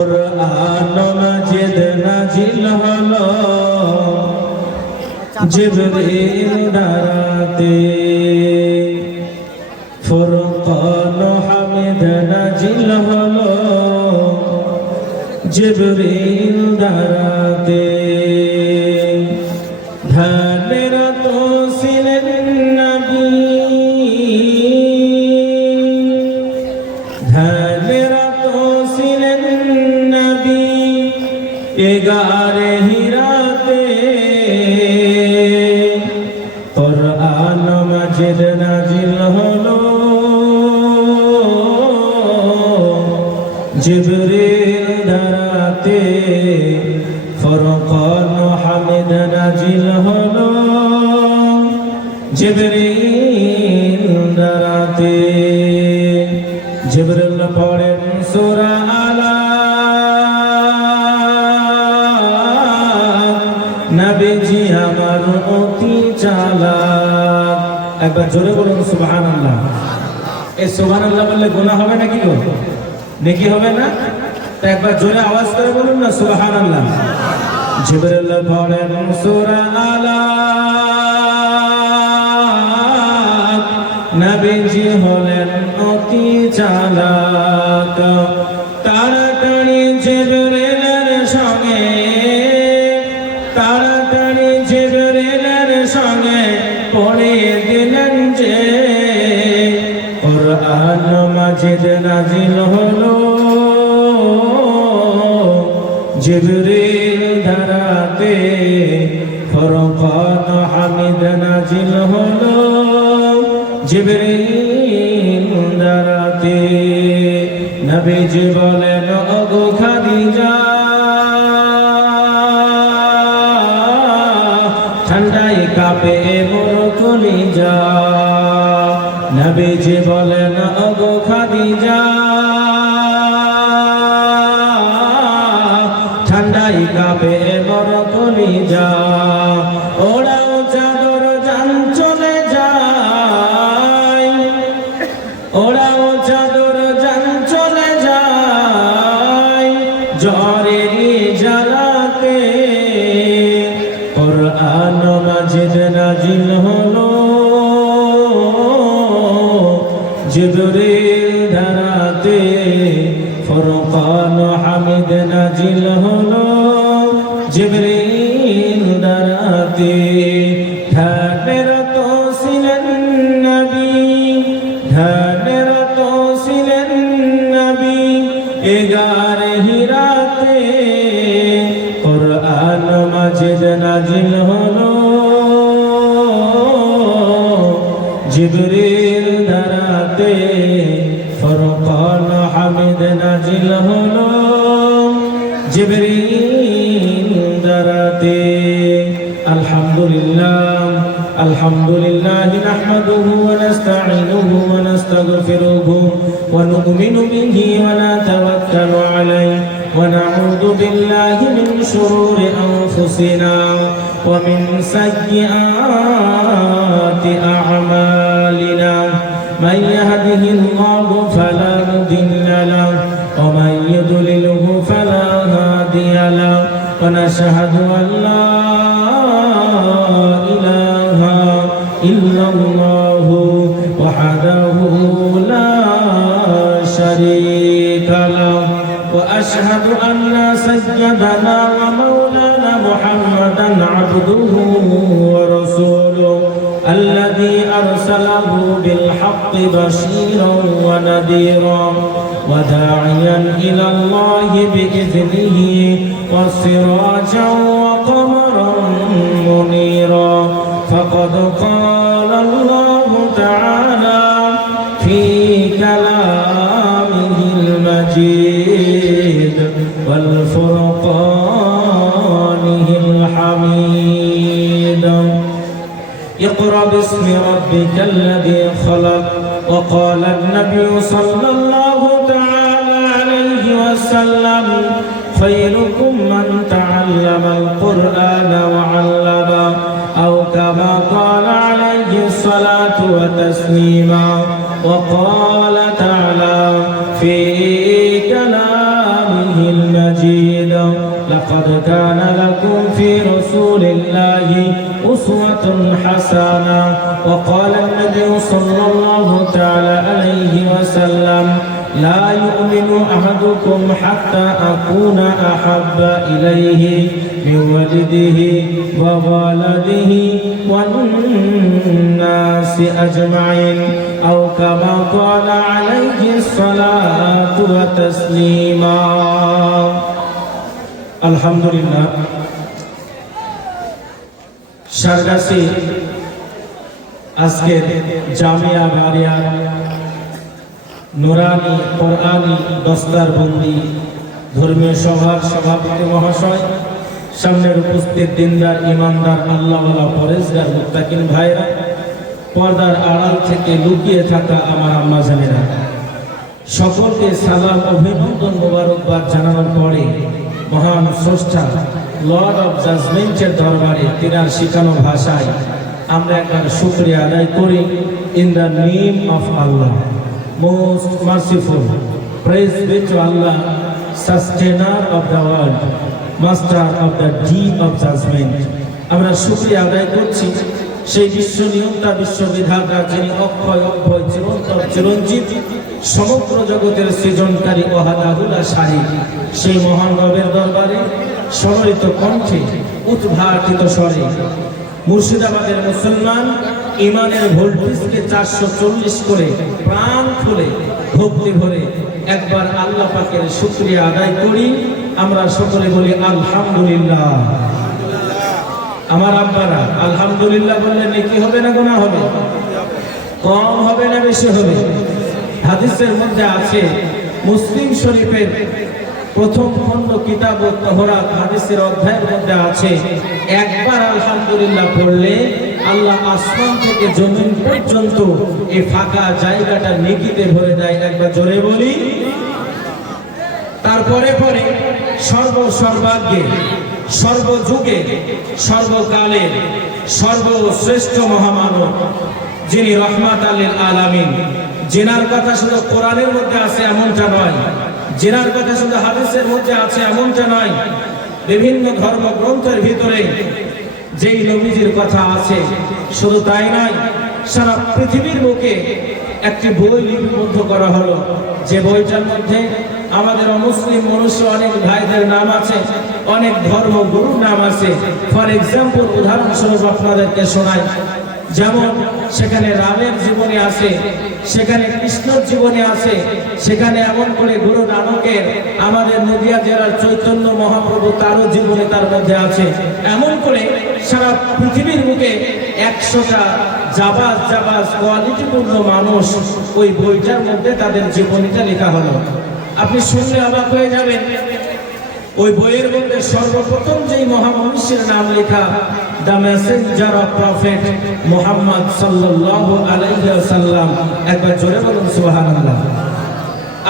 কুরআন মাজিদ নাজিল হলো জিবরিল দ্বারাতে, ফুরকান হামিদ নাজিল হলো জিবরিল দ্বারাতে। ধানের তো ছিলেন নবী, ধানের তো ছিলেন নবী এগারে হিরাতে। কুরআন মাজিদ নাজিল হলো জিবরিল দ্বারাতে, ফুরকান হামিদ নাজিল হলো জিবরিল দ্বারাতে। জিবরিল পড়েন সূরা আলাক, নবীজি আমার অতি চালাক। একবার জোরে বলুন সুবহানাল্লাহ। এই সুবহানাল্লাহ বললে গুনাহ হবে নাকি গো? নেকি হবে না? তো একবার জোরে আওয়াজ করে বলুন না সুবহানাল্লাহ। জিবরিল পড়েন সূরা আলাক, নবীজি হলেন অতি চালাক। তাড়াতাড়ি জিবরিলের সঙ্গে, তাড়াতাড়ি জিবরিলের সঙ্গে পড়িয়ে দিলেন যে কুরআন মাজিদ নাজিল হলো জিবরিল দ্বারাতে, ফুরকান হামিদ নাজিল হলো জিবরিল দ্বারাতে। নবীজি বলেন ওগো খাদিজা, ঠান্ডায় কাঁপে মোর কলিজা। নবীজি বলেন ওগো খাদিজা, ঠান্ডায় কাঁপে মোর কলিজা। ওড়াও চাদর জান চলে যায়, ওড়াও চাদর জান চলে যায় জ্বরেরই জ্বালাতে। কুরআন মাজিদ নাজিল হলো জিবরিল দ্বারাতে, ফুরকান হামিদ নাজিল হলো জিবরিল দ্বারাতে। ধানের তো ছিলেন নবী, ধানের তো ছিলেন নবী এগারে হিরাতে। কুরআন মাজিদ নাজিল হলো জিবরিল দ্বারাতে, ফুরকান হামিদ নাজিল হলো জিবরিল দ্বারাতে। আলহামদুলিল্লাহ, আলহামদুলিল্লাহ নাহমাদুহু ওয়া নাস্তাঈনুহু ওয়া নাস্তাগফিরুহু ওয়া নু'মিনু বিহি ওয়া নাতাওয়াক্কালু আলাইহি ওয়া নাউযু বিল্লাহি মিন শুরুরি আনফুসিনা ওয়া মিন সাইয়্যাতি আ'মালিনা। মান ইয়াহদিহিল্লাহু ফালা মুদিল্লা লাহু ওয়া মান ইউদ্লিলহু ফালা হাদিয়া লাহু। ওয়া নাশহাদু আন লা ইলাহা ইল্লাল্লাহু ওয়াহদাহু লা শারীকা লাহু। ওয়া আশহাদু আন্না সাইয়্যিদানা ওয়া মাওলানা মুহাম্মাদান আবদুহু ওয়া রাসূলুহু الذي أرسله بالحق بشيرا ونذيرا وداعيا إلى الله بإذنه وسراجا وقمرا منيرا. فقد قال الله تعالى في كلامه المجيد والفرقانه الحميد: اقرأ باسم ربك الذي خلق. وقال النبي صلى الله تعالى عليه وسلم: خيركم من تعلم القرآن وعلمه، أو كما قال عليه الصلاة وتسليما. وقال تعالى في كلامه مجيد لقد كان لكم في رسول الله أسوة حسنة وقال النبي صلى الله تعالى عليه وسلم لا يؤمن أحدكم حتى أكون أحب إليه من ولده ووالده والناس أجمعين أو كما قال عليه الصلاة والتسليما الحمد لله সারগাছি আজকের জামিয়া বারিয়া নুরানি কোরআনি দস্তারবন্দি ধর্মীয় সভার সভাপতি মহাশয়, সামনের উপস্থিত দিনদার ইমানদার আল্লাহওয়ালা পরেশগার মুত্তাকিন ভাইরা, পর্দার আড়াল থেকে লুকিয়ে থাকা আমার আম্মা জানেরা, সকলকে সালাম অভিনন্দন মোবারকবাদ জানানোর পরে মহান স্রষ্টা লর্ড অফ জাজমেন্টের দরবারে তিনার শিখানো ভাষায় আমরা একবার শুকরিয়া আদায় করি। In the name of Allah, most merciful, praise be to Allah, sustainer of the world, master of the deed of judgment. আমরা শুকরিয়া আদায় করছি সেই বিশ্ব নিয়ন্তা বিশ্ববিধাতা, যিনি অক্ষয় অক্ষয় চিরন্তন চিরঞ্জীব, সমগ্র জগতের সৃজনকারী ওয়াহাদাহুল্লাহ শারীক, সেই মহান রবের দরবারে স্বরিত কণ্ঠে উদ্ঘাটিত স্বরে মুর্শিদাবাদের মুসলমান ইমানের ভোল্টেজকে 440 করে প্রাণ খুলে ভক্তি ভরে একবার আল্লাহ পাকের শুকরিয়া আদায় করি। আমরা সকলে বলি আলহামদুলিল্লাহ। আমার আব্বারা আলহামদুলিল্লাহ বললে নেকি হবে না গুনাহ হবে? কম হবে না বেশি হবে? হাদিসের মধ্যে আছে, মুসলিম শরীফের প্রথম খণ্ড কিতাব তাহরাত হাদিসের অধ্যায়ের মধ্যে আছে, একবার আলহামদুলিল্লাহ পড়লে আল্লাহ আসমান থেকে জমিন পর্যন্ত এই ফাঁকা জায়গাটা নেকিতে ভরে দেয়। একবার জোরে বলি। তারপরে পরে সর্বসর্বাগ্যে সর্বযুগে সর্বকালে সর্বশ্রেষ্ঠ মহামানব, যিনি রহমাত লিল আলামিন, যিনার কথা শুধু কোরআনের মধ্যে আছে এমনটা নয়, যিনার কথা শুধু হাদিসের মধ্যে আছে এমনটা নয়, বিভিন্ন ধর্মগ্রন্থের ভিতরে যেই নবীজির কথা আছে শুধু তাই নয়, সারা পৃথিবীর বুকে একটি বই লিপিবদ্ধ করা হলো, যে বইটার মধ্যে আমাদের অমুসলিম মনুষ্য অনেক ভাইদের নাম আছে, অনেক ধর্মগুরুর নাম আছে। ফর এক্সাম্পল, উদাহরণস্বরূপ আপনাদেরকে শোনাই, যেমন সেখানে রামের জীবনী আছে, সেখানে কৃষ্ণর জীবনী আছে, সেখানে এমন করে গুরু নানকের, আমাদের নদিয়া জেলার চৈতন্য মহাপ্রভু তারও জীবনী তার মধ্যে আছে। এমন করে সারা পৃথিবীর বুকে 100টা জাবাজ জাবাজ কোয়ালিটিপূর্ণ মানুষ ওই বইটার মধ্যে তাদের জীবনীটা লেখা হলো। আপনি শুনলে অবাক হয়ে যাবেন। ওই বইয়ের মধ্যে সর্বপ্রথম যেই মহামনুষ্যের নাম লেখা, the Messenger of prophet Muhammad সাল্লাল্লাহু আলাইহি ওয়াসাল্লাম। একবার জোরে বলুন সুবহানাল্লাহ।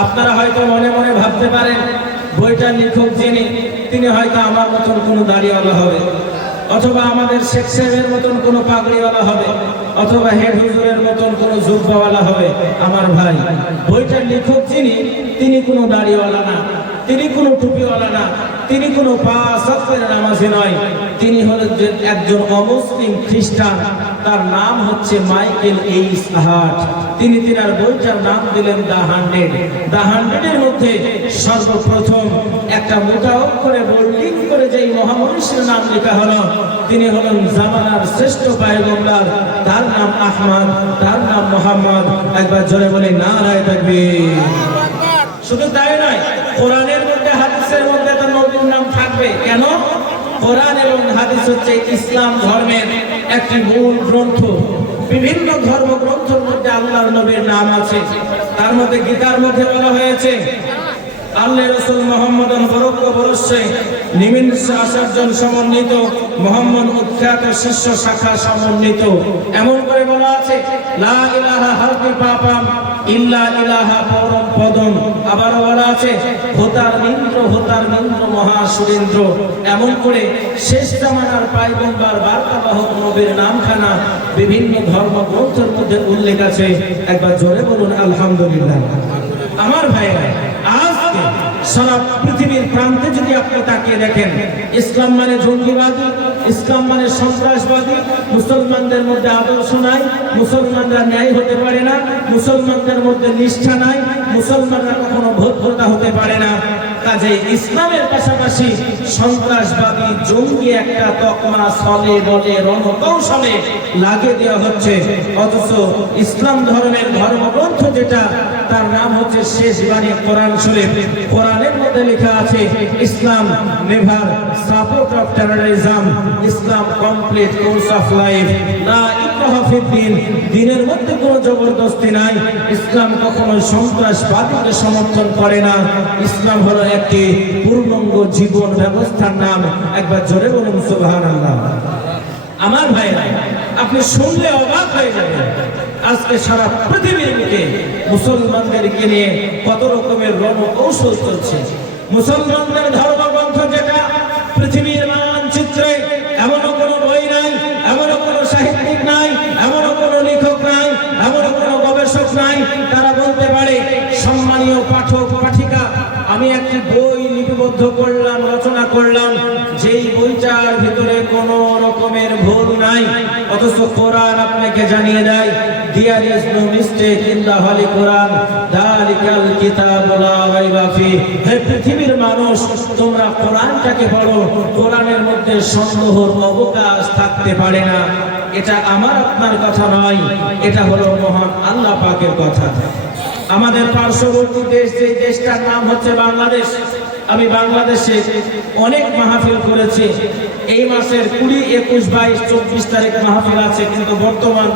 আপনারা হয়তো মনে মনে ভাবতে পারেন বইটার লেখক যিনি, তিনি হয়তো আমার মতন কোনো দাড়িওয়ালা হবে, অথবা আমাদের শেখ সাহেবের মতন কোনো পাগড়িওয়ালা হবে, অথবা হেড হুজুরের মতন কোনো জুব্বাওয়ালা হবে। আমার ভাই, বইটার লেখক যিনি, তিনি কোনো দাড়িওয়ালা না, তিনি কোনো টুপিওয়ালা না, তিনি কোনো পাঁচ ওয়াক্তের নামাজি নয়, তিনি হলেন একজন অমুসলিম খ্রিস্টান। তার নাম হচ্ছে মাইকেল এইচ হার্ট। তিনি তিনার বইটার নাম দিলেন দ্য 100। দ্য 100-এর মধ্যে সর্বপ্রথম একটা মোটা অক্ষরে বোল্ডিং করে যেই মহামনুষ্যের নাম লেখা হলো, তিনি হলেন জামানার শ্রেষ্ঠ পয়গম্বর। তার নাম আহমদ, তার নাম মোহাম্মদ। একবার জোরে বলে নারায়ে তাকবীর। শুধু তাই নয়, কোরআনের মধ্যে হাদিসের মধ্যে তার নবীর নাম থাকবে। কেন? কোরআন এবং হাদিস হচ্ছে ইসলাম ধর্মের একটি মূল গ্রন্থ। বিভিন্ন ধর্মগ্রন্থের মধ্যে আল্লাহর নবীর নাম আছে। তার মধ্যে গীতার মধ্যে বলা হয়েছে, আল্লাহ রাসূল মুহাম্মদন পরোক্ষ পরস্যে নিমিষ আচার্যন সমন্বিত, মুহাম্মদ উৎখ্যাত শিষ্য শাখা সমন্বিত। এমন করে বলা আছে, লা ইলাহা হারকি পাপাম ইল্লা ইলাহা পরম পদম। আবার বলা আছে, হোতার নিন্দ্র মহা সুরেন্দ্র। এমন করে শেষ জামানার পয়গম্বর বার্তাবাহক নবীর নামখানা বিভিন্ন ধর্মগ্রন্থের মধ্যে উল্লেখ আছে। একবার জোরে বলুন আলহামদুলিল্লাহ। আমার ভাইরা, আজকে সারা পৃথিবীর প্রান্তে যদি আপনি তাকিয়ে দেখেন, ইসলাম মানে জঙ্গিবাদী, ইসলাম মানে সন্ত্রাসবাদী, মুসলমানদের মধ্যে আদর্শ নাই, মুসলমানরা ন্যায় হতে পারে না, মুসলমানদের মধ্যে নিষ্ঠা নাই, মুসলমানরা কখনো ভদ্রতা হতে পারে না। কাজে ইসলামের পাশাপাশি সন্ত্রাসবাদী জঙ্গি একটা তকমা ছলে বলে রণকৌশলে লাগিয়ে দেওয়া হচ্ছে। অথচ ইসলাম ধর্মের ধর্মগ্রন্থ যেটা, তার নাম হচ্ছে শেষ বাণী কোরআন শরীফ। কোরআনের মধ্যে লেখা আছে, Islam never support of terrorism, Islam complete course of life, লা ইকরাহা ফিদ্দিন, দ্বীনের মধ্যে কোনো জবরদস্তি নাই। ইসলাম কখনো সন্ত্রাসবাদীকে সমর্থন করে না। ইসলাম হলো একটি পূর্ণাঙ্গ জীবন ব্যবস্থার নাম। একবার জোরে বলুন সুবহানাল্লাহ। আমার ভাইরা, আপনি শুনলে অবাক হয়ে যাবেন, আজকে সারা পৃথিবীর বুকে মুসলমানদেরকে নিয়ে কত রকমের রণকৌশল চলছে। মুসলমানদের ধর্মগ্রন্থ যেটা, পৃথিবীর মানচিত্রে এমনও কোনো বই নাই, এমনও কোনো সাহিত্যিক নাই, এমনও কোনো লেখক নাই, এমনও কোনো গবেষক নাই তারা বলতে পারে, সম্মানীয় পাঠক পাঠিকা, আমি একটি বই লিপিবদ্ধ করলাম, রচনা করলাম, যেই বইটার ভিতরে কোনো রকমের ভুল নাই। অথচ কোরআন আপনাকে জানিয়ে দেয়, there is no mistake in the holy Quran, দালিকাল কিতাবু লা রাইবা ফিহ। হে পৃথিবীর মানুষ, তোমরা কোরআনটাকে পড়ো, কোরআনের মধ্যে সন্দেহের অবকাশ থাকতে পারে না। এটা আমার আপনার কথা নয়, এটা হলো মহান আল্লাহ পাকের কথা। আমাদের পার্শ্ববর্তী দেশ, যে দেশটার নাম হচ্ছে বাংলাদেশ, আমি বাংলাদেশে অনেক মাহফিল করেছি। এই মাসের 20, 21, 22, 24 তারিখ মাহফিল আছে, কিন্তু বর্তমান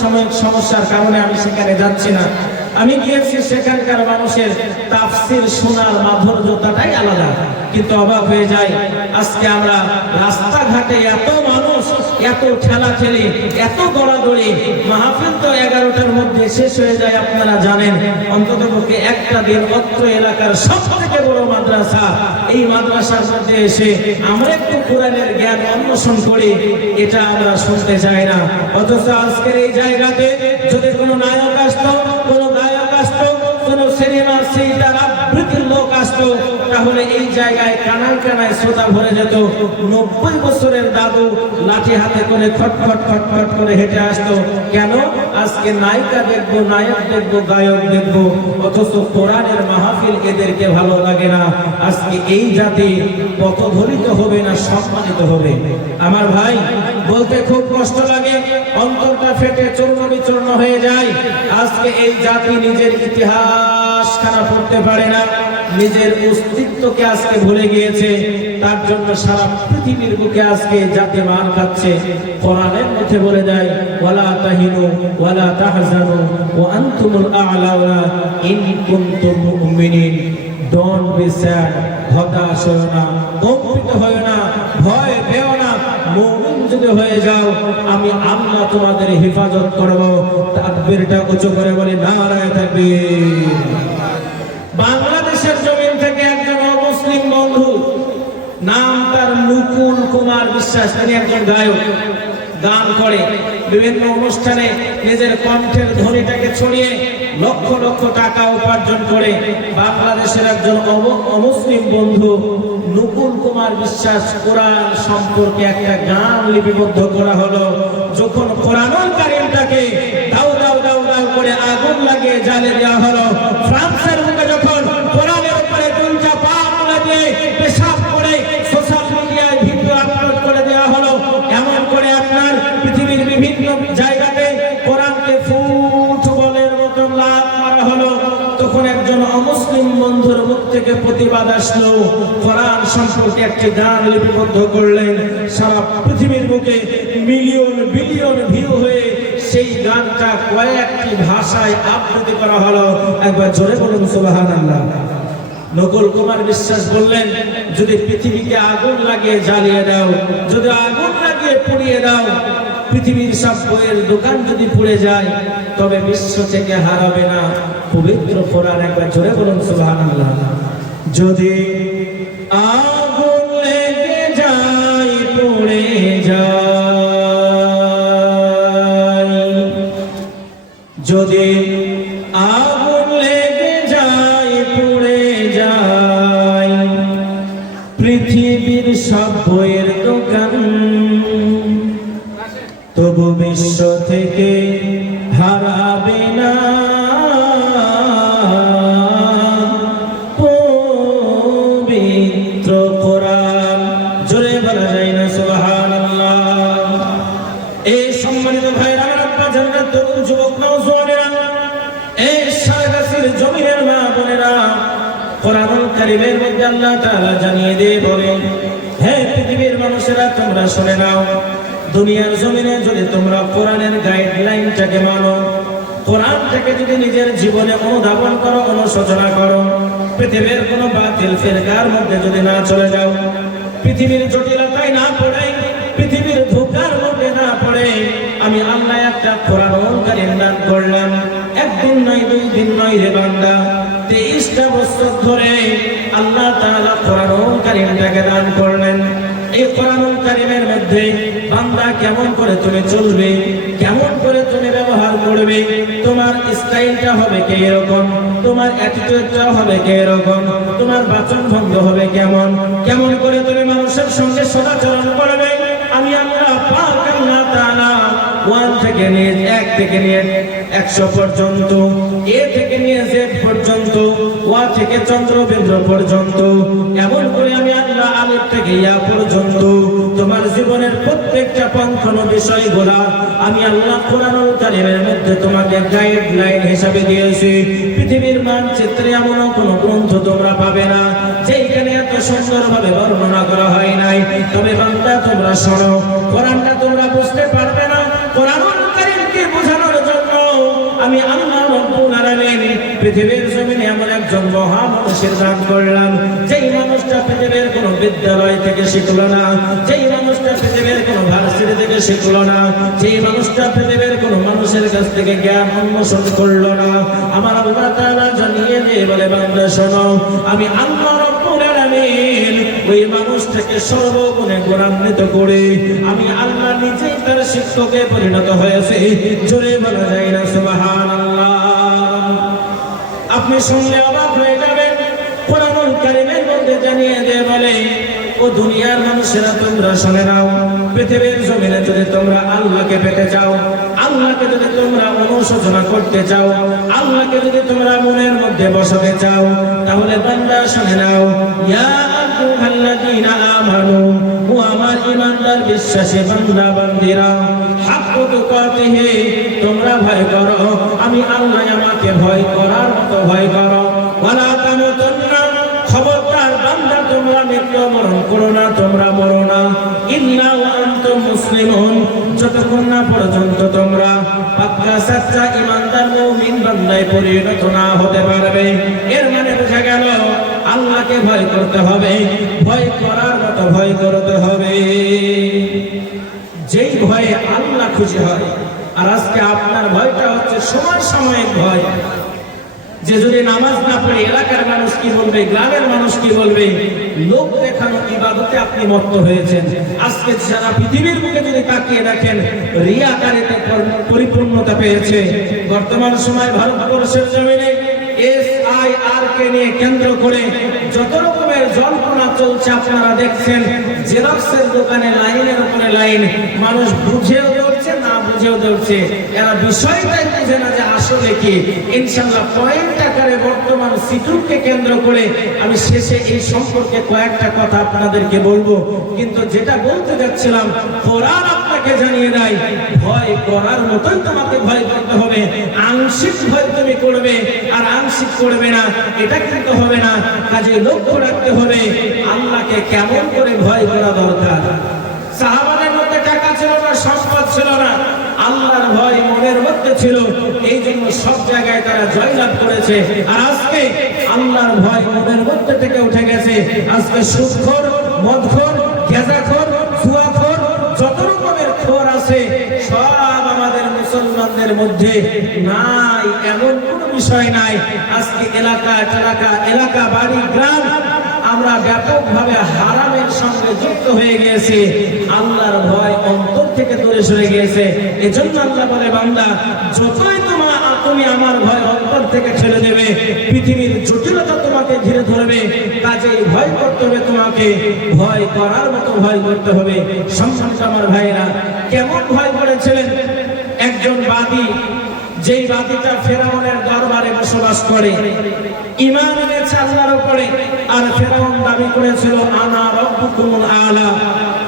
সাময়িক সমস্যার কারণে আমি সেখানে যাচ্ছি না। আমি গিয়েছি, সেখানকার মানুষের তাফসীর শোনার মাধুর্যতাটাই আলাদা। কিন্তু অবাক হয়ে যায়, আজকে আমরা রাস্তাঘাটে এত মানুষ, এত ঠেলাঠেলি, এত দৌড়াদৌড়ি, মাহফিল তো 11টার মধ্যে শেষ হয়ে যায়। আপনারা জানেন, অন্ততপক্ষে একটা দিন অত্র এলাকার সবথেকে বড় মাদ্রাসা, এই মাদ্রাসার মধ্যে এসে আমরা একটু কোরআনের জ্ঞান অন্বেষণ করি, এটা আমরা শুনতে চাই না। অথচ আজকের এই জায়গাতে যদি কোনো নায়ক আসতো, কোনো গায়ক আসতো, কোনো সিনেমার সিটার আবৃত্তির লোক আসতো, তাহলে এই জায়গায় কানায় কানায় শ্রোতা ভরে যেত। 90 বছরের দাদু লাঠি হাতে করে খটখট খটখট করে হেঁটে আসতো। কেন? আজকে নায়িকা দেখবো, নায়ক দেখবো, গায়ক দেখবো, অথচ কোরআনের মাহফিল এদেরকে ভালো লাগে না। আজকে এই জাতি পথধরিত হবে না সম্মানিত হবে? আমার ভাই, বলতে খুব কষ্ট লাগে, অন্তরটা ফেটে চূর্ণ বিচূর্ণ হয়ে যায়। আজকে এই জাতি নিজের ইতিহাস খারাপ করতে পারে না, নিজের অস্তিত্বকে আজকে ভুলে গিয়েছে। তার জন্য সারা পৃথিবীর বুকে আজকে জাতি মান খাচ্ছে। কোরআনের মধ্যে বলে দেয়, ওয়ালা তাহিনু ওয়ালা তাহজানু ওয়া আনতুমুল আ'লাউনা ইন কুনতুম মুমিনিন। ডোন্ট বি স্যাড, হতাশ হয়ো না, কম্পিত হয়ো না, ভয় পেও না। মুমিন যদি হয়ে যাও, আমি আল্লাহ তোমাদের হেফাজত করব। তাকবীরটা উঁচু করে বলি, নারায়ে তাকবীর। বাংলাদেশের জমিন থেকে একজন অমুসলিম বন্ধু, নাম তার মুকুল কুমার বিশ্বাস, তিনি একজন গায়ক, গান করে, বিভিন্ন অনুষ্ঠানে নিজের কণ্ঠের ধ্বনিটাকে ছড়িয়ে লক্ষ লক্ষ টাকা উপার্জন করে। বাংলাদেশের একজন অমুসলিম বন্ধু মুকুল কুমার বিশ্বাস, কোরআন সম্পর্কে একটা গান লিপিবদ্ধ করা হলো। যখন কোরআনুল কারীমটাকে দাও দাও দাও দাও করে আগুন লাগিয়ে জ্বালিয়ে দেওয়া হলো, ফ্রান্সের বুকে যখন কোরআনের উপরে দুইটা পা তুলে দিয়ে পেশাব করে সোশ্যাল মিডিয়ায় ভিডিও আপলোড করে দেওয়া হলো, এমন করে আপনার পৃথিবীর বিভিন্ন জায়গাতে কোরআনকে ফুটবলের মতো লাত মারা হলো, তখন একজন অমুসলিম বন্ধুর মুখ থেকে প্রতিবাদ আসলো, কোরআন সম্পর্কে একটি গান লিপিবদ্ধ করলেন। সারা পৃথিবীর বুকে মিলিয়ন বিলিয়ন ভিউ হয়ে সেই গানটা কয়েকটি ভাষায় আবৃত্তি করা হলো। একবার জোরে বলুন সুবহানাল্লাহ। নকুল কুমার বিশ্বাস বললেন, যদি পৃথিবীকে আগুন লাগিয়ে জ্বালিয়ে দাও, যদি আগুন লাগিয়ে পুড়িয়ে দাও, পৃথিবীর সব বইয়ের দোকান যদি পুড়ে যায়, তবে বিশ্ব থেকে হারাবে না পবিত্র কোরআন। একবার জোরে বলুন সুবহানাল্লাহ। যদি আগুন লেগে যায়, পুড়ে যায়, যদি আগুন লেগে যায়, পুড়ে পৃথিবীর সব বইয়ের দোকান, তবু বিশ্ব থেকে হারাবে না পবিত্র কোরআন। জোরে বলা যায় না সুবহানাল্লাহ। এই সম্মানিত ভাইরা, আমার আব্বা জান্নাত, তরুণ যুবক নওজোয়ানেরা, এই সারগাছির জমিনের মা বোনেরা, কোরআনুল কারীমের মধ্যে আল্লাহ তাআলা জানিয়ে দিয়ে বলেন, হে পৃথিবীর মানুষেরা তোমরা শুনে নাও, দুনিয়ার জমিনে যদি তোমরা কোরআনের গাইডলাইনটাকে মানো, কোরআনটাকে যদি নিজের জীবনে অনুধাবন করো, অনুশোচনা করো, পৃথিবীর কোনো বাতিল ফিরকার মধ্যে যদি না চলে যাও, পৃথিবীর জটিলতায় না পড়ে, পৃথিবীর ধোঁকার মধ্যে না পড়ে, আমি আল্লাহ একটা কোরআনুল কারীম দান করলাম। একদিন নয়, দুই দিন নয় রে বান্দা, 23টা বছর ধরে আল্লাহ তাআলা কোরআনুল কারীমটাকে দান করলেন। এই কোরআনুল কারীমের মধ্যে বান্দা কেমন করে তুমি চলবে, কেমন করে তুমি ব্যবহার করবে, তোমার স্টাইলটা হবে কে এরকম, তোমার অ্যাটিটিউডটা হবে কে এরকম, তোমার বাচন ভঙ্গ হবে কেমন, কেমন করে তুমি মানুষের সঙ্গে সদাচরণ করবে, আমি আল্লাহ পাক আল্লাহ তাআলা 1 থেকে নিয়ে 1 থেকে নিয়ে 100 পর্যন্ত, এ থেকে নিয়ে জেড পর্যন্ত, ওয়া থেকে চন্দ্রবিন্দু পর্যন্ত, এমন করে আমি আল্লাহ আলিফ থেকে ইয়া পর্যন্ত তোমার জীবনের প্রত্যেকটা পন্থন বিষয়গুলা আমি আল্লাহ কোরআনুল কারীমের মধ্যে তোমাকে গাইডলাইন হিসাবে দিয়েছি। পৃথিবীর মানচিত্রে এমন কোনো গ্রন্থ তোমরা পাবে না যেখানে এত সুন্দরভাবে বর্ণনা করা হয় নাই। তবে বান্দা তোমরা শোনো, কোরআনটা তোমরা বুঝতে পারবে না, কোরআনুল কারীমকে বোঝানোর জন্য আমি আল্লাহ রব্বুল আলামিন পৃথিবীর জমিনে এমন একজন মহা মানুষের দান করলাম, যেই মানুষটা পৃথিবীর কোনো বিদ্যালয় থেকে শিখলো না, যেই মানুষটা পৃথিবীর কোনো ভার্সিটি থেকে শিখলো না, যেই মানুষটা পৃথিবীর কোনো মানুষের কাছ থেকে জ্ঞান অন্বেষণ করলো না, আমার আল্লাহ তাআলা জানিয়ে দিয়ে বলে, বান্দা শোনো, আমি আল্লাহ রব্বুল আলামিন ওই মানুষটাকে সর্বগুণে গুণান্বিত করে আমি আল্লাহ নিজেই তার শিক্ষকে পরিণত হয়েছে। জোরে বলা যায় না সুবহানাল্লাহ। আপনি শুনলে অবাক হয়ে যাবেন, কোরআনুল কারীমের মধ্যে জানিয়ে দিয়ে বলে, ও দুনিয়ার মানুষেরা তোমরা শুনে নাও, পৃথিবীর জমিনে যদি তোমরা আল্লাহকে পেতে চাও, আল্লাহকে যদি তোমরা অনুশোচনা করতে চাও, আল্লাহকে যদি তোমরা মনের মধ্যে বসাতে চাও, তাহলে বান্দা শুনে নাও, ইয়া আইয়ুহাল্লাযীনা আমানু, ও আমার ঈমানদার বিশ্বাসী বান্দা বান্দীরা, হাক্কু তুকাতিহি, তোমরা ভয় করো, আমি আল্লাহ আমাকে ভয় করার মতো ভয় করো, ওয়ালা তামুতুন্না, খবরদার বান্দা তোমরা মৃত্যুবরণ করো না, তোমরা মরো না, ইল্লা ওয়া আনতুম মুসলিমুন, যতক্ষণ না পর্যন্ত তোমরা পাক্কা সাচ্চা ঈমানদার মুমিন বান্দায় পরিণত না হতে পারবে। এর মানে বোঝা গেল আল্লাহকে ভয় করতে হবে, ভয় করার মতো ভয় করতে হবে, যেই ভয়ে আল্লাহ খুশি হয়। আর আজকে আপনার ভয়টা হচ্ছে সময় সাময়িক ভয়, যে যদি নামাজ না পড়ে এলাকার মানুষ কি বলবে, গ্রামের মানুষ কি বলবে, লোক দেখানো ইবাদতে আপনি মত্ত হয়েছেন। আজকে সারা পৃথিবীর বুকে যদি তাকিয়ে দেখেন, রিয়াকারিতে পরিপূর্ণতা পেয়েছে। বর্তমান সময় ভারতবর্ষের জমিনে SIR কে নিয়ে কেন্দ্র করে যত রকমের জল্পনা চলছে আপনারা দেখছেন। জেরক্সের দোকানে লাইনের উপরে লাইন, মানুষ বুঝেও দৌড়ছে, না বুঝেও দৌড়ছে, এরা বিষয়টাই বুঝে না যে আসলে কি। ইনশাআল্লাহ পয়েন্ট আকারে বর্তমান সিটুকে কেন্দ্র করে আমি শেষে এই সম্পর্কে কয়েকটা কথা আপনাদেরকে বলবো। কিন্তু যেটা বলতে যাচ্ছিলাম, কোরআন আপনাকে জানিয়ে দেয়, ভয় করার মতোই তোমাকে ভয় করতে হবে। আংশিক ভয় তুমি করবে আর আংশিক করবে না, এটা কিন্তু হবে না। কাজে লক্ষ্য রাখতে হবে আল্লাহকে কেমন করে ভয় করা দরকার। সাহাবাদের মধ্যে টাকা ছিল না, সম্পদ ছিল না, আল্লাহর ভয় মনের মধ্যে ছিল, এই জন্য সব জায়গায় তারা জয়লাভ করেছে। আর আজকে আল্লাহর ভয় মনের মধ্যে থেকে উঠে গেছে। আজকে সুদখোর, মদখোর, গেঁজাখোর, জুয়াখোর, যত রকমের খোর আছে সব আমাদের মুসলমানদের মধ্যে নাই, এমন কোনো বিষয় নাই। আজকে এলাকা বাড়ি গ্রাম আমরা ব্যাপকভাবে হারামের সঙ্গে যুক্ত হয়ে গিয়েছি। আল্লাহর ভয় অন্তর থেকে দূরে সরে গিয়েছে। এজন্য আল্লাহ বলে, বান্দা যতই তুমি আমার ভয় অন্তর থেকে ঠেলে দেবে, পৃথিবীর জটিলতা তোমাকে ঘিরে ধরবে, কাজেই ভয় করতে হবে, তোমাকে ভয় করার মতো ভয় করতে হবে। সম্মানিত আমার ভাইয়েরা, কেমন ভয় করেছিলেন একজন বাদী, যেই বাদীটা ফেরাউনের দরবারে বসবাস করে, ঈমান এনেছে আল্লাহর উপরে, আর ফেরাউন দাবি করেছিল আনা রাব্বুকুমুল আলা,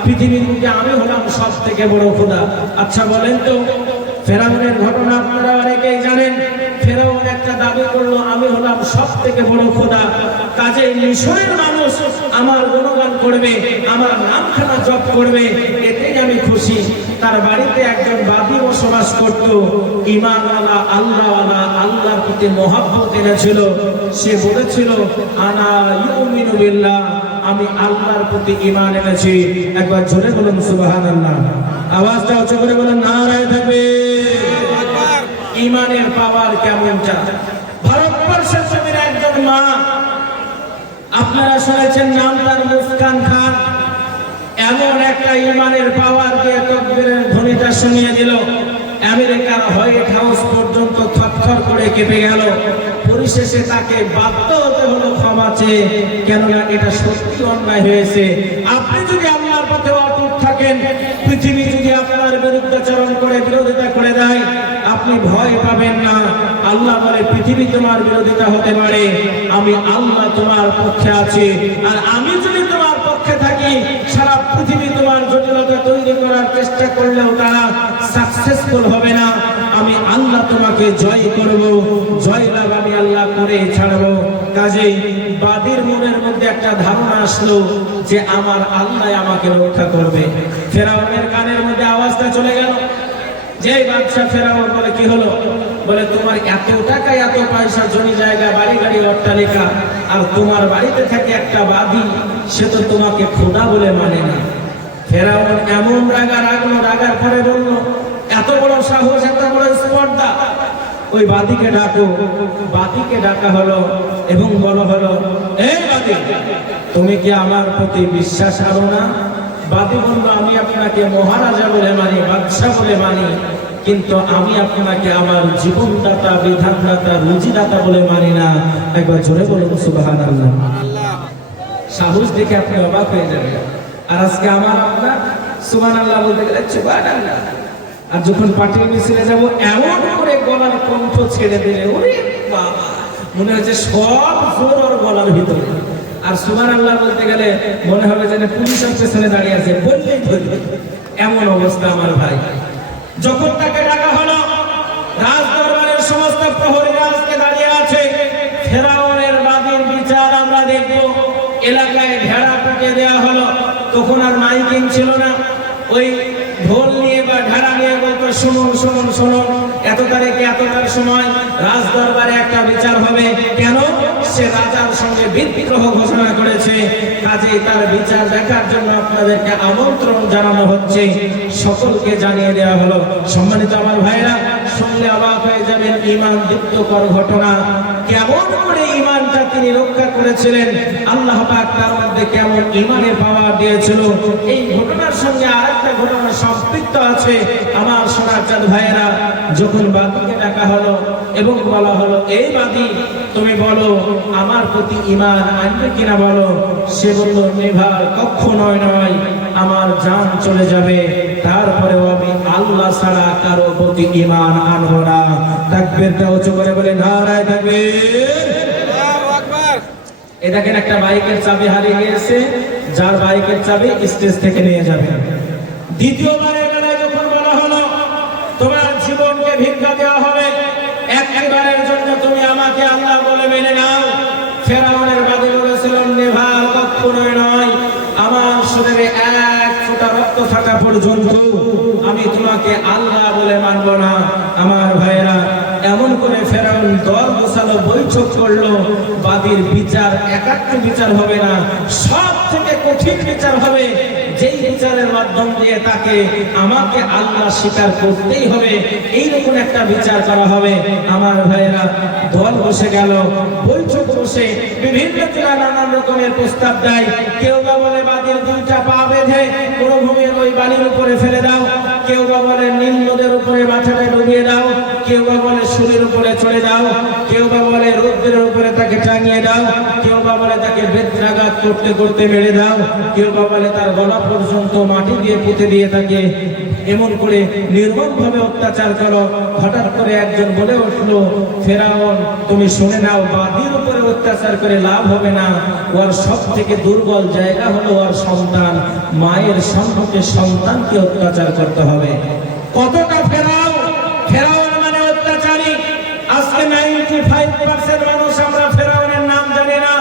পৃথিবীর মধ্যে আমি হলাম সবথেকে বড় খোদা। আচ্ছা বলেন তো, ফেরাউনের ঘটনা আপনারা অনেকেই জানেন। ফেরাউন একটা দাবি করলো আমি হলাম সবথেকে বড় খোদা, কাজেই মিশরের মানুষ আমার গুণগান করবে, আমার নামখানা জপ করবে, এতেই আমি খুশি। তার বাড়িতে একজন বাদী বসবাস করত, ঈমানওয়ালা, আল্লাহওয়ালা, আল্লাহর প্রতি মহব্বত এনেছিল। সে বলেছিল আনা ইউমিনু বিল্লাহ, আমি আল্লাহর প্রতি ঈমান এনেছি। একবার জোরে বলুন সুবহানাল্লাহ, আওয়াজটা উঁচু করে বলুন নারায়ে তাকবীর। ঈমানের পাওয়ার কেমনটা! ভারতবর্ষের জমির একজন মা, আপনারা শুনেছেন নাম তার মুস্কান খান, এমন একটা ঈমানের পাওয়ার দিয়ে তাকবীরের ধ্বনিটা শুনিয়ে দিল, আমেরিকার হোয়াইট হাউস পর্যন্ত থরথর করে কেঁপে গেল। পরিশেষে তাকে বাধ্য হতে হলো ক্ষমা চেয়ে, কেননা এটা সত্যি অন্যায় হয়েছে। আপনি যদি আল্লাহর পথে অটুট থাকেন, পৃথিবী যদি আপনার বিরুদ্ধাচরণ করে বিরোধিতা করে দেয়, আপনি ভয় পাবেন না। আল্লাহ বলে পৃথিবী তোমার বিরোধিতা হতে পারে, আমি আল্লাহ তোমার পক্ষে আছি। আর আমি যদি তোমার পক্ষে থাকি, সারা পৃথিবী তোমার জটিলতা তৈরি করার চেষ্টা করলেও তারা সাকসেসফুল হবে না। আমি আল্লাহ তোমাকে জয় করব, জয় লাভ আমি আল্লাহ করে ছাড়বো। কাজেই বাদীর মনের মধ্যে একটা ধারণা আসলো যে আমার আল্লাহ আমাকে রক্ষা করবে। ফেরাউনের কানের মধ্যে আওয়াজটা চলে গেল। যে বাদশা ফেরাউন বলে কি হলো? বলে তোমার এত টাকা, এত পয়সা, জমি জায়গা, বাড়ি গাড়ি, অট্টালিকা, আর তোমার বাড়িতে থাকে একটা বাদী, সে তো তোমাকে খোদা বলে মানে না। ফেরাউন এমন রাগলো, রাগার পরে বলল এত বড় সাহস, এত বড় স্পর্ধা, ওই বাদীকে ডাকো। বাদীকে ডাকা হলো এবং বলা হলো, এই বাদী, তুমি কি আমার প্রতি বিশ্বাস করো না? বাদী বলল আমি আপনাকে মহারাজা বলে মানি, বাদশা বলে মানি, কিন্তু আমি আপনাকে আমার জীবনদাতা, বিধানদাতা, রুজিদাতা বলে মানি না। একবার জোরে বলুন সুবহানাল্লাহ। সাহস দেখে আপনি অবাক হয়ে যাবেন। আর আজকে আমার আপনার সুবহানাল্লাহ বলতে গেলে সুবহানাল্লাহ, আর যখন পার্টির মিছিলে যাব এমন করে গলার কণ্ঠ ছেড়ে দিলে ওরে বাবা, মনে হচ্ছে সব জোর ওর গলার ভিতরে। আর সুবহানাল্লাহ বলতে গেলে মনে হবে যেন পুলিশের পেছনে দাঁড়িয়ে আছে, বললেই ধরবে, এমন অবস্থা আমার ভাই। যখন তাকে ডাকা হলো, রাজ দরবারের সমস্ত প্রহরীরা আজকে দাঁড়িয়ে আছে। ফেরাউনের বাদীর বিচার আমরা দেখব। এলাকায় ভেড়া পুঁতে দেওয়া হলো, তখন আর মাইকিং ছিল না, ওই ঢোল নিয়ে বা ঢেড়া নিয়ে বলতো শুনুন শুনুন শুনুন, এত তারিখে এতটার সময় রাজ দরবারে একটা বিচার হবে। কেন? সে রাজার সঙ্গে বিদ্রোহ ঘোষণা করেছে, কাজেই তার বিচার দেখার জন্য আপনাদেরকে আমন্ত্রণ জানানো হচ্ছে। সকলকে জানিয়ে দেওয়া হলো। সম্মানিত আমার ভাইরা, শুনলে অবাক হয়ে যাবেন, ঈমান দীপ্তকর ঘটনা। কেমন করে ঈমানটা তিনি রক্ষা করেছিলেন, আল্লাহ পাক তার মধ্যে কেমন ঈমানের পাওয়ার দিয়েছিল। এই ঘটনার সঙ্গে আরেকটা ঘটনা সম্পৃক্ত আছে আমার সোনার চাঁদ ভাইয়েরা। যখন বাদীকে ডাকা হলো এবং বলা হলো, এই বাদী তুমি বলো আমার প্রতি ঈমান আনবে কিনা বলো। সে বলল, নেভার, কখনোই নয়, আমার জান চলে যাবে, তারপরেও আমি আল্লাহ ছাড়া কারো প্রতি ঈমান আনবো না। তাকবীরটা উঁচু করে বলে নারায়ে তাকবীর। আল্লাহু আকবার। এই দেখেন একটা বাইকের চাবি হারিয়ে গিয়েছে, যার বাইকের চাবি স্টেজ থেকে নিয়ে যাবে। দ্বিতীয়বারের বেলায় যখন বলা হলো তোমার জীবনকে ভিক্ষা দেওয়া হবে, একবারের জন্য তুমি আমাকে আল্লাহ বলে মেনে নাও। ফেরাউনের বাদী বলেছিলেন, নেভার, কখনোই নয়, আমার শরীরে এক ফোঁটা রক্ত থাকা পর্যন্ত আমি তোমাকে আল্লাহ বলে মানব না। আমার ভাইয়েরা, এমন করে ফেরাউন দল গোছালো, বৈঠক করলো। বাদীর বিচার একাত্ম বিচার হবে না, সব থেকে কঠিন বিচার হবে, যেই বিচারের মাধ্যম দিয়ে তাকে আমাকে আল্লাহ স্বীকার করতেই হবে, এইরকম একটা বিচার করা হবে। আমার ভাইয়েরা, দল বসে গেল, বৈঠক বসে বিভিন্ন নানান রকমের প্রস্তাব দেয়। কেউ বা বলে বাদীর দুইটা পা বেঁধে মরুভূমির ওই বালির উপরে ফেলে দাও, কেউ বা বলে নীল নদের উপরে মাথাটা ডুবিয়ে দাও, কেউ বা বলে শরীর উপরে চলে দাও, কেউ বা বলে রৌদ্রের উপরে তাকে টাঙিয়ে দাও, কেউ বা বলে তাকে বেত্রাঘাত করতে করতে মেরে দাও, কেউ বা বলে তার গলা পর্যন্ত মাটি দিয়ে পুঁতে দিয়ে তাকে এমন করে নির্মমভাবে অত্যাচার করো। হঠাৎ করে একজন বলে উঠলো, ফেরাউন তুমি শুনে নাও, বাদীর উপরে অত্যাচার করে লাভ হবে না, ওর সব থেকে দুর্বল জায়গা হলো ওর সন্তান, মায়ের সম্মুখে সন্তানকে অত্যাচার করতে হবে। কতটা ফেরাউন মানে অত্যাচারী। আজকে 95% মানুষ আমরা ফেরাউনের নাম জানি না।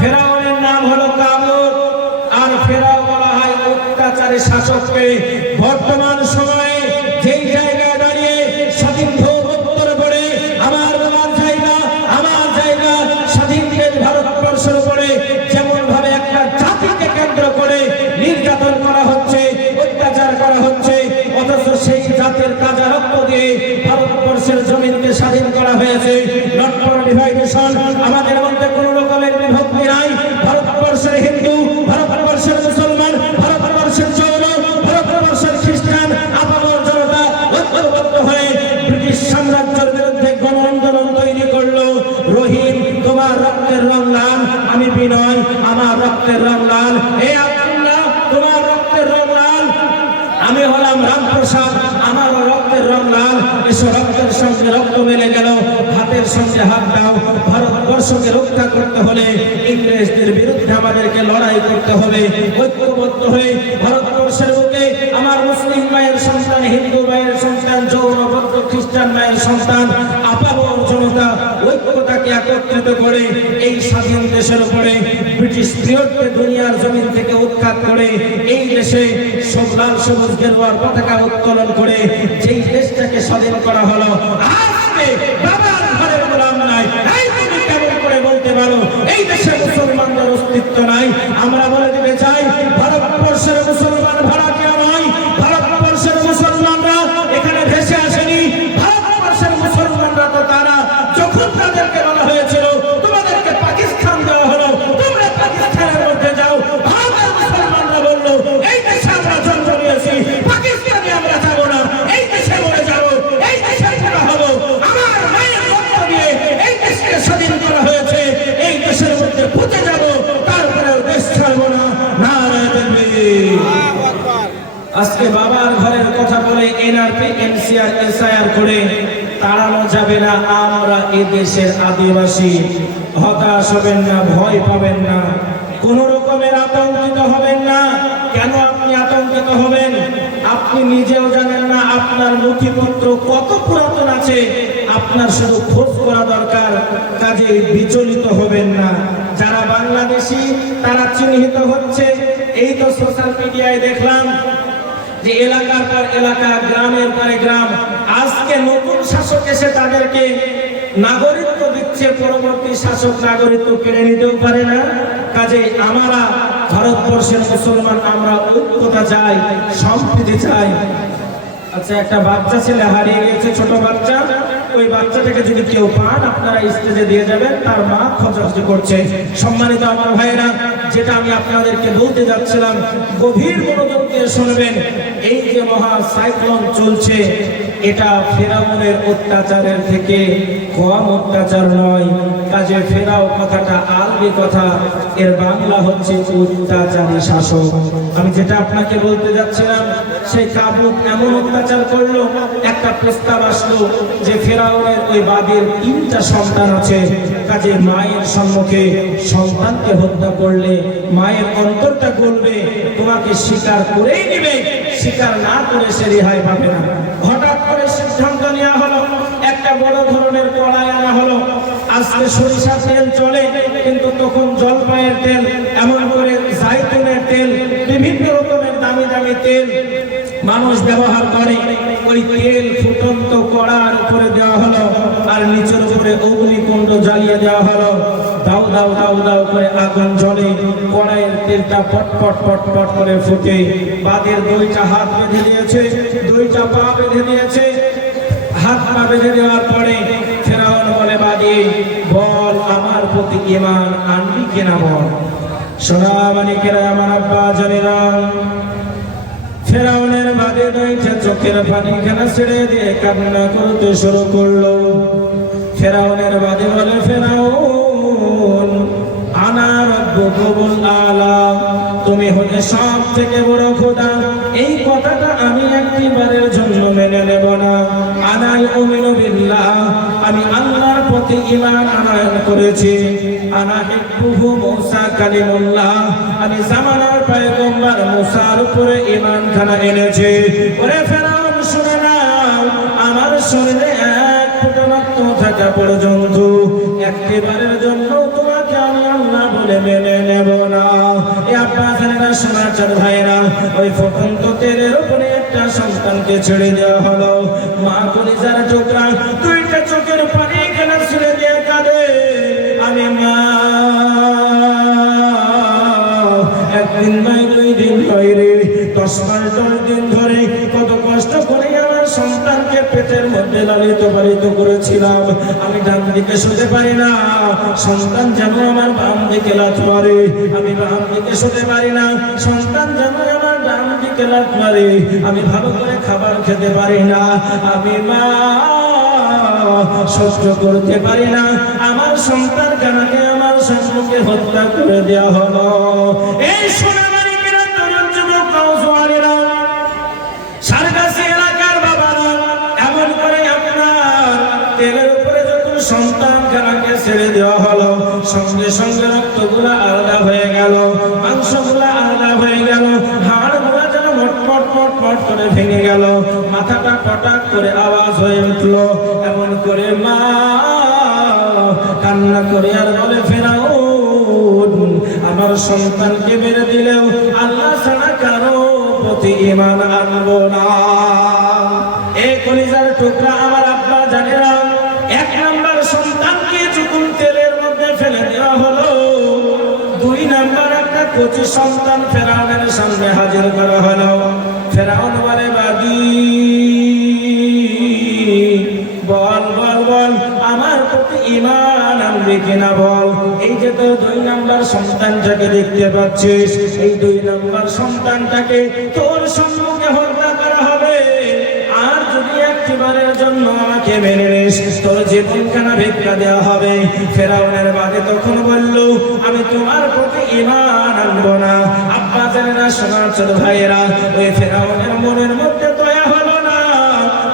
ফেরাউনের নাম হলো কামরূপ, আর ফেরাও বলা হয় অত্যাচারী শাসককে। বর্তমান সময়ে যেই জায়গায় দাঁড়িয়ে স্বাধীন উত্তর করে আমার জায়গা স্বাধীন দেশ ভারতবর্ষের উপরে যেমন ভাবে একটা জাতিকে কেন্দ্র করে নির্যাতন করা হচ্ছে, অত্যাচার করা হচ্ছে, অথচ সেই জাতির তাজা রক্ত দিয়ে ভারতবর্ষের জমিনকে স্বাধীন করা হয়েছে। নট ফর ডিভাইডেশন, আমাদের মধ্যে কোন রকমের বিভক্তি নাই। ভারতবর্ষের হিন্দু, ভারতবর্ষের মুসলমান, ভারতবর্ষের জৈন, ভারতবর্ষের খ্রিস্টান, আপামর জনতা ঐক্যবদ্ধ হয়ে ব্রিটিশ সাম্রাজ্যের বিরুদ্ধে গণ আন্দোলন তৈরি করলো। রহিম তোমার রক্তের রং লাল, আমি বিনয় আমার রক্তের রং লাল। হে আব্দুল্লাহ তোমার রক্তের রং লাল, আমি হলাম রামপ্রসাদ আমার রক্তের রং লাল। এসো রক্তের সঙ্গে রক্ত মিলে গেল, হাতের সঙ্গে হাত দাও। ভারতবর্ষকে রক্ষা করতে হলে ইংরেজদের বিরুদ্ধে আমাদেরকে লড়াই করতে হবে। ঐক্যবদ্ধ হয়ে ভারতবর্ষের বুকে আমার মুসলিম মায়ের সন্তান, হিন্দু মায়ের সন্তান, জৈন বৌদ্ধ খ্রিস্টান মায়ের সন্তান, আপামর জনতা ঐক্যতাকে একত্রিত করে এই স্বাধীন দেশের উপরে ব্রিটিশ পিরিয়ডকে দুনিয়ার জমিন থেকে উৎখাত করে এই দেশে সব লাল সবুজ গেরুয়ার পতাকা উত্তোলন করে যেই দেশটাকে স্বাধীন করা হলো। আজকে বাবার ঘরের গোলাম নাই, এই তুমি কেমন করে বলতে পারো এই দেশে মুসলমানদের অস্তিত্ব নাই? আমরা বলে দিতে চাই, ভারতবর্ষের মুসলমান ভাড়াটিয়া নয়, ভারতবর্ষের মুসলমানরা এখানে ভেসে আসেনি। ভারতবর্ষের মুসলমানরা তো তারা যখন তাদেরকে বলা হয়েছিল তোমাদেরকে পাকিস্তান দেওয়া হলো, তোমরা পাকিস্তানের মধ্যে যাও, ভারতের মুসলমানরা বললো এই দেশে আমরা জন্ম নিয়েছি, পাকিস্তানে আমরা যাবো না, এই দেশে মরে যাবো, এই দেশে পড়া হবো। আমার মায়ের রক্ত দিয়ে এই দেশকে স্বাধীন করা হয়েছে, এই দেশের মধ্যে পুঁতে যাবো, তারপরেও দেশ ছাড়বো না। নারায়ে তাকবীর। আজকে বাবার ঘরের কথা বলে এনআরপি এনসিআর এসআইআর করে তাড়ানো যাবে না। আমরা এ দেশের আদিবাসী। হতাশ হবেন না, ভয় পাবেন না, কোন রকমের আতঙ্কিত হবেন না। কেন আপনি আতঙ্কিত হবেন? আপনি নিজেও জানেন না আপনার নথিপত্র কত পুরাতন আছে, আপনার শুধু খোঁজ করা দরকার। কাজে বিচলিত হবেন না। যারা বাংলাদেশী তারা চিহ্নিত হচ্ছে। এই তো সোশ্যাল মিডিয়ায় দেখলাম যে এলাকার পর এলাকা, গ্রামের পরে গ্রাম, আজকে নতুন শাসক এসে তাদেরকে নাগরিকত্ব দিচ্ছে, পরবর্তী শাসক নাগরিকত্ব কেড়ে নিতেও পারে না। কাজে আমরা ভারতবর্ষের মুসলমান, আমরা ঐক্যতা চাই, সম্প্রীতি চাই। আচ্ছা, একটা বাচ্চা ছেলে হারিয়ে গেছে, ছোট বাচ্চা। ওই বাচ্চাটাকে যদি কেউ পান আপনারা স্টেজে দিয়ে যাবেন, তার মা খোঁজাখুঁজি করছে। সম্মানিত আমার ভাইয়েরা, যেটা আমি আপনাদেরকে বলতে যাচ্ছিলাম, গভীর মনোযোগ দিয়ে শুনবেন। এই যে মহা সাইক্লোন চলছে, এটা ফেরাউনের অত্যাচারের থেকে কম অত্যাচার নয়। কাজে ফেরাও কথাটা আরবি কথা, এর বাংলা হচ্ছে অত্যাচারী শাসক। আমি যেটা আপনাকে বলতে যাচ্ছিলাম, সেই কাবুক এমন অত্যাচার করলো, একটা প্রস্তাব আসলো যে ফেরাউনের ওই বাদীর 3টা সন্তান আছে। কাজে মায়ের সম্মুখে সন্তানকে হত্যা করলে মায়ের অন্তরটা গলবে, তোমাকে স্বীকার করেই নিবে, স্বীকার না করে সে রেহাই পাবে না। হঠাৎ করে সিদ্ধান্ত নেওয়া হলো, একটা বড় ধরনের কড়াই আনা হলো। আজকে সরিষার তেল চলে, কিন্তু তখন জলপাইয়ের তেল, এমন করে জাইতুনের তেল, বিভিন্ন রকমের দামি দামি তেল মানুষ ব্যবহার করে। ওই তেল ফুটন্ত কড়ার উপরে দেওয়া হলো, আর নিচের উপরে অগ্নিকুণ্ড জ্বালিয়ে দেওয়া হলো। দাউ দাউ দাউ দাউ করে আগুন জ্বলে, কড়াইয়ের তেলটা পটপট পটপট করে ফুটে। বাদের 2টা হাত বেঁধে দিয়েছে, 2টা পা বেঁধে দিয়েছে। হাত পা বেঁধে দেওয়ার পরে ফেরাউন বলে, বাদী বল, আমার প্রতি ঈমান আনবি কিনা বল। সোনা মানিকেরা, আমার আব্বা জানেরা, ফেরাউনের বাদে দুইটা চোখের পানি খানা ছেড়ে দিয়ে কান্না করতে শুরু করলো। ফেরাউনের বাদে বলে, ফেরাউন আনা রাব্বুকুমুল আলা, তুমি হলে সব থেকে বড় খোদা। এই কথাটা আমি একবারের জন্য মেনে নেব না। আনা ইউমিনু বিল্লাহ, আমি আল্লাহর প্রতি ঈমান আনয়ন করেছি। আনা হিব্বুহু মুসা কালিমুল্লাহ, আমি জামানার পয়গম্বর মুসার উপরে ঈমান খানা এনেছি। ওরে ফেরাউন শুনে নাও, আমার শরীরে এক ফোঁটা রক্ত থাকা পর্যন্ত একবারের জন্য তোমাকে আমি আল্লাহ বলে মেনে নেব না। এ আপনারা সমাচার ভাইরা, ওই ফুটন্ত তেলের উপরে একটা সন্তানকে ছেড়ে দেওয়া হলো। মা কলিজার টুকরা দুইটা চোখের পানি কেনা ছেড়ে দিয়ে কাঁদে, আমি মা একদিন নয়, 2 দিন নয় রে, 10 মাস 10 দিন ধরে কত কষ্ট করে আমার সন্তানকে পেটের মধ্যে লালিত পালিত করেছিলাম। আমি ডান দিকে শুতে পারি না, সন্তান যেন আমার বাম দিকে লাথ মারে। আমি বাম দিকে শুতে পারি না, সন্তান যেন আমার ডান দিকে লাথ মারে। আমি ভালো করে খাবার খেতে পারি না, আমি মা সহ্য করতে পারি না। আমার সন্তান কানাকে আমার সম্মুখে হত্যা করে দেওয়া হলো। এই সোনামারি কিনা তরুণ যুবক নওজোয়ানেরা, সারগাছি এলাকার বাবারা, এমন করে আপনার তেলের উপরে যখন সন্তান কানাকে ছেড়ে দেওয়া হলো, সঙ্গে সঙ্গে রক্তগুলা আলাদা হয়ে গেল, মাংসগুলা আলাদা হয়ে গেল, হাড়গুলা যেন মটমট মটমট করে ভেঙে গেল, মাথাটা পটাক করে আওয়াজ হয়ে উঠল। এমন করে মা কান্না করে আর বলে, ফেরাউন আমার সন্তানকে মেরে দিলেও আল্লাহ ছাড়া কারো প্রতি ঈমান আনবো না। এই কলিজার টুকরা আমার আব্বা জানেরা, 1 নাম্বার সন্তানকে যখন তেলের মধ্যে ফেলে দেওয়া হলো, 2 নাম্বার একটা কচি সন্তান ফেরাউনের সামনে হাজির করা হলো। ফেরাউন বলে, বাদি বল বল বল, আমার প্রতি ঈমান আনবি কিনা বল। এই যে তো 2 নাম্বার সন্তানটাকে দেখতে পাচ্ছিস, এই 2 নাম্বার সন্তানটাকে তোর সম্মুখে হত্যা করা হবে। আর যদি একবারের জন্য আমাকে মেনে নিস, তোর জীবনখানা ভিক্ষা দেওয়া হবে। ফেরাউনের বাদে তখন বলল, আমি তোমার প্রতি ঈমান আনবো না। আব্বা জানেরা, সমাচার ভাইয়েরা, ওই ফেরাউনের মনের মধ্যে দয়া হলো না,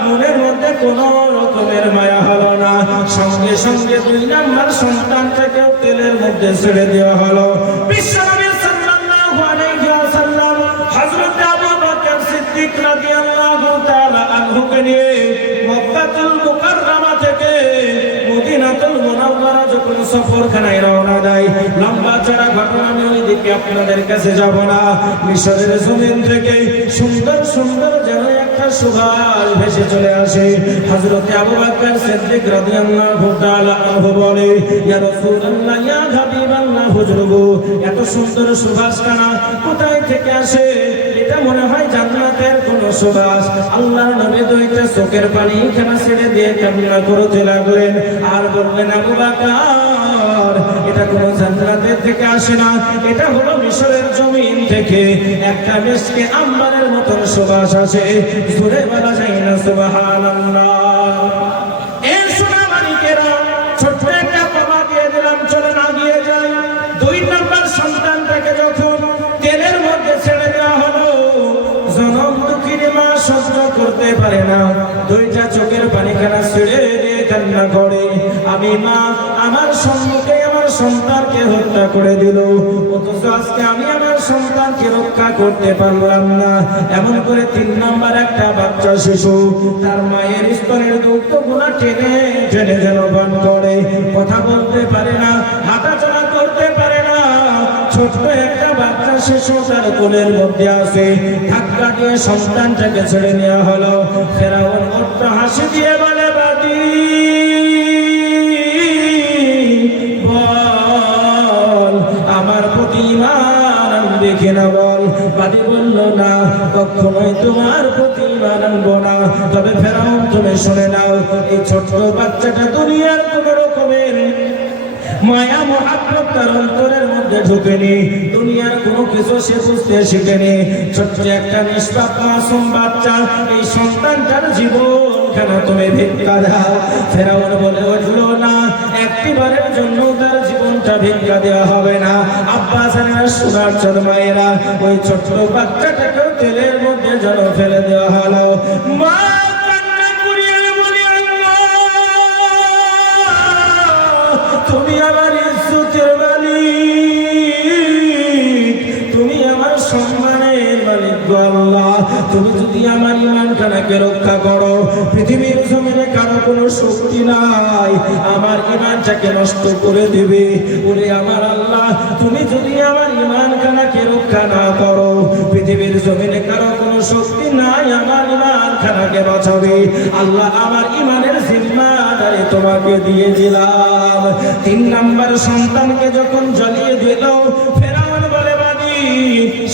মনের মধ্যে কোনো রকমের মায়া হলো না। সঙ্গে সঙ্গে 2 নাম্বার সন্তানটাকেও তেলের মধ্যে ছেড়ে দেওয়া হলো। বিশ্বনবী সাল্লাল্লাহু আলাইহি ওয়াসাল্লাম হযরত আবু বকর সিদ্দিক রাদিয়াল্লাহু তাআলা আনহুকে নিয়ে মক্কাতুল মুকাররমা থেকে মদিনাতুল মুনাওয়ারা যখন সফরখানায় রওনা দেয়, লম্বা চড়া ঘটনা আমি ওই দিকে আপনাদের কাছে যাব না। মিশরের জমিন থেকে সুন্দর সুন্দর যেন একটা সুবাস ভেসে চলে আসে। হযরত আবু বকর সিদ্দিক রাদিয়াল্লাহু তাআলা আনহু বলে, ইয়া রাসূলুল্লাহ, ইয়া হাবিবাল্লাহ, হুজুরগো, এত সুন্দর সুবাসখানা কোথায় থেকে আসে? এটা মনে হয় জান্নাতের কোন সুবাস। আল্লাহর নবী 2টা চোখের পানি খানা ছেড়ে দিয়ে কান্না করতে লাগলেন আর বললেন, আবু বকর, এটা কোন জান্নাতের থেকে আসে না, এটা হলো মিশরের জমিন থেকে একটা মিশকে আম্বারের মতন সুবাস আসে। জোরে বলা যায় না সুবহানাল্লাহ। এই সোনামানিকেরা, ছোট্ট একটা বাবা দিয়ে দিলাম, চলে না গিয়ে যায়। 2 নাম্বার সন্তানটাকে যখন তেলের মধ্যে ছেড়ে দেওয়া হলো, জনম দুঃখীর মা সহ্য করতে পারে না, 2টা চোখের পানিখানা ছেড়ে দিয়ে কান্না করে, আমি মা আমার সম্মুখে আমার সন্তানকে হত্যা করে দিল, অথচ আজকে আমি আমার সন্তানকে রক্ষা করতে পারলাম না। এমন করে 3 নাম্বার একটা বাচ্চা শিশু তার মায়ের স্তনের দুগ্ধগুলা টেনে টেনে যেন পান করে, কথা বলতে পারে না, হাঁটাচলা করতে পারে না। ছোট্ট একটা বাচ্চা শিশু তার কোলের মধ্যে আছে, ধাক্কা দিয়ে সন্তানটাকে ছেড়ে নেওয়া হলো। ফেরাউন অট্ট হাসি দিয়ে বলে, বাদি বল, আমার প্রতি ঈমান আনবি কিনা বল। বাদি বলল, না, কখনোই তোমার প্রতি ঈমান আনবো না। তবে ফেরাউন, তুমি শুনে নাও, এই ছোট্ট বাচ্চাটা দুনিয়ার কোন রকমের মায়া মুহাব্বত তার অন্তরের মধ্যে ঢোকেনি, দুনিয়ার কোনো কিছু সে বুঝতে শিখেনি। ছোট্ট একটা নিষ্পাপ মাসুম বাচ্চা, এই সন্তানটার জীবন কেন তুমি ভিক্ষা দাও? ফেরাউন বলে উঠলো না, একটিবারের জন্য তার জীবনটা ভিক্ষা দেওয়া হবে না। আব্বা জানেরা, সোনার চাঁদ মায়েরা, ওই ছোট্ট বাচ্চাটাকে তেলের মধ্যে যেন ফেলে দেওয়া হলো। মা কান্না করিয়া বলে, তুমি আমার ইজ্জতের মালিক, তুমি আমার সম্মানের মালিক গো আল্লাহ। তুমি যদি আমার ঈমানটাকে রক্ষা করো, পৃথিবীর জমিনে কারো কোনো শক্তি নাই আমার ঈমানটাকে নষ্ট করে দেবে। ওরে আমার আল্লাহ, তুমি যদি আমার ঈমানটাকে রক্ষা না করো, পৃথিবীর জমিনে কারো কোনো শক্তি নাই আমার ঈমানটাকে বাঁচাবে। আল্লাহ, আমার ঈমানের জিম্মাদারি তোমাকে দিয়ে দিলাম। 3 নাম্বার সন্তানকে যখন জ্বালিয়ে দিল, ফেরাউন বলে, বাদি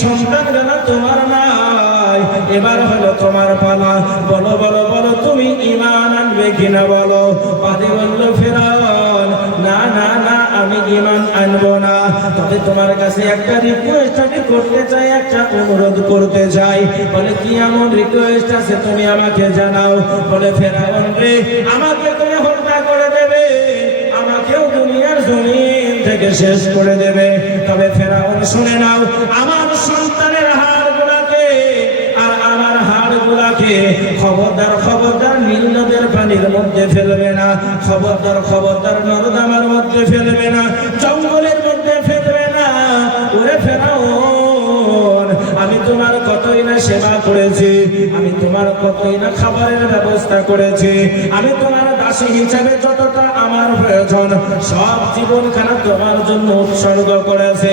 সন্তান যেন তোমার নাই, এবার হলো তোমার পালা, বলো বলো বলো তুমি ঈমান আনবে কিনা বলো। বাদি বলল, ফেরাউন না না না, আমি ঈমান আনবো না, তবে তোমার কাছে একটা রিকোয়েস্ট আমি করতে চাই, একটা অনুরোধ করতে চাই। বলে, কি এমন রিকোয়েস্ট আছে তুমি আমাকে জানাও। বলে, ফেরাউন রে, আমাকে তুমি হত্যা করে দেবে, আমাকেও দুনিয়ার জমিন থেকে শেষ করে দেবে, তবে ফেরাউন শুনে নাও, আমার সন্তানের হাড়গুলাকে আর আমার হাড়গুলাকে খবরদার খবরদার নীল নদের পানির মধ্যে ফেলবে না, খবরদার খবরদার নর্দমার মধ্যে ফেলবে না, জঙ্গলের মধ্যে ফেলবে না। ওরে ফেরাউন, আমি তোমার কতই না সেবা করেছি, আমি তোমার কতই না খাবারের ব্যবস্থা করেছি, আমি তোমার দাসী হিসাবে যতটা আমার প্রয়োজন সব জীবনখানা তোমার জন্য উৎসর্গ করেছে।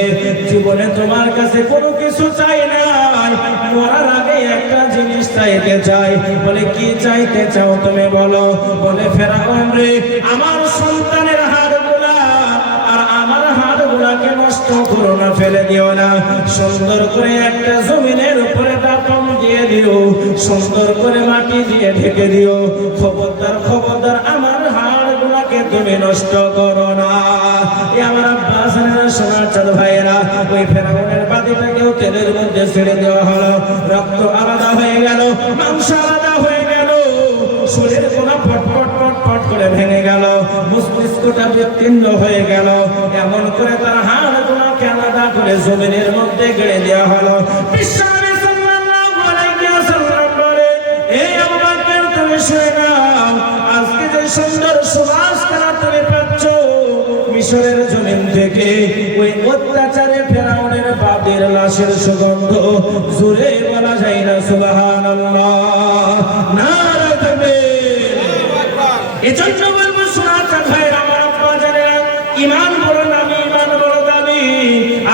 জীবনে তোমার কাছে কোনো কিছু চাই নাই, মরার আগে একটা জিনিস চাইতে চাই। বলে, কি চাইতে চাও তুমি বলো। বলে, ফেরাউন রে, আমার সন্তানের হাড়গুলা আর আমার হাড়গুলাকে নষ্ট করো না, ফেলে দিও না, সুন্দর করে একটা জমিনের উপরে দাফন দিয়ে দিও, সুন্দর করে মাটি দিয়ে ঢেকে দিও, খবরদার খবরদার আমার হাড়গুলাকে তুমি নষ্ট করো না। আমার আব্বা জানেরা, সোনার চাঁদ ভাইয়েরা, ওই ফেরাউনের বাদীটাকেও তেলের মধ্যে ছেড়ে দেওয়া হলো। রক্ত আলাদা হয়ে গেল, মাংস আলাদা হয়ে গেল, শরীর কোনা পটপট পটপট করে ভেঙে গেল, মস্তিষ্কটা বিচ্ছিন্ন হয়ে গেল। এমন করে তার হাড়গুলোকে আলাদা করে জমিনের মধ্যে গেড়ে দেওয়া হলো। বিশ্বনবী সাল্লাল্লাহু আলাইহি ওয়াসাল্লাম বলে, এই আবু বকর তুমি শুনে নাও, আজকে যে সুন্দর সুবাস তুমি পাচ্ছ মিশরের জমিন থেকে, ওই অত্যাচারে ফেরাউনের বাপের লাশের সুগন্ধ জোরে বলা যায় না সুবহানাল্লাহ, নারে তাকবীর। এজন্য বলবো, সোনার চাঁদ ভাইয়েরা, আমার আব্বা জানেরা, ঈমান বড় দামি, ঈমান বড় দামি।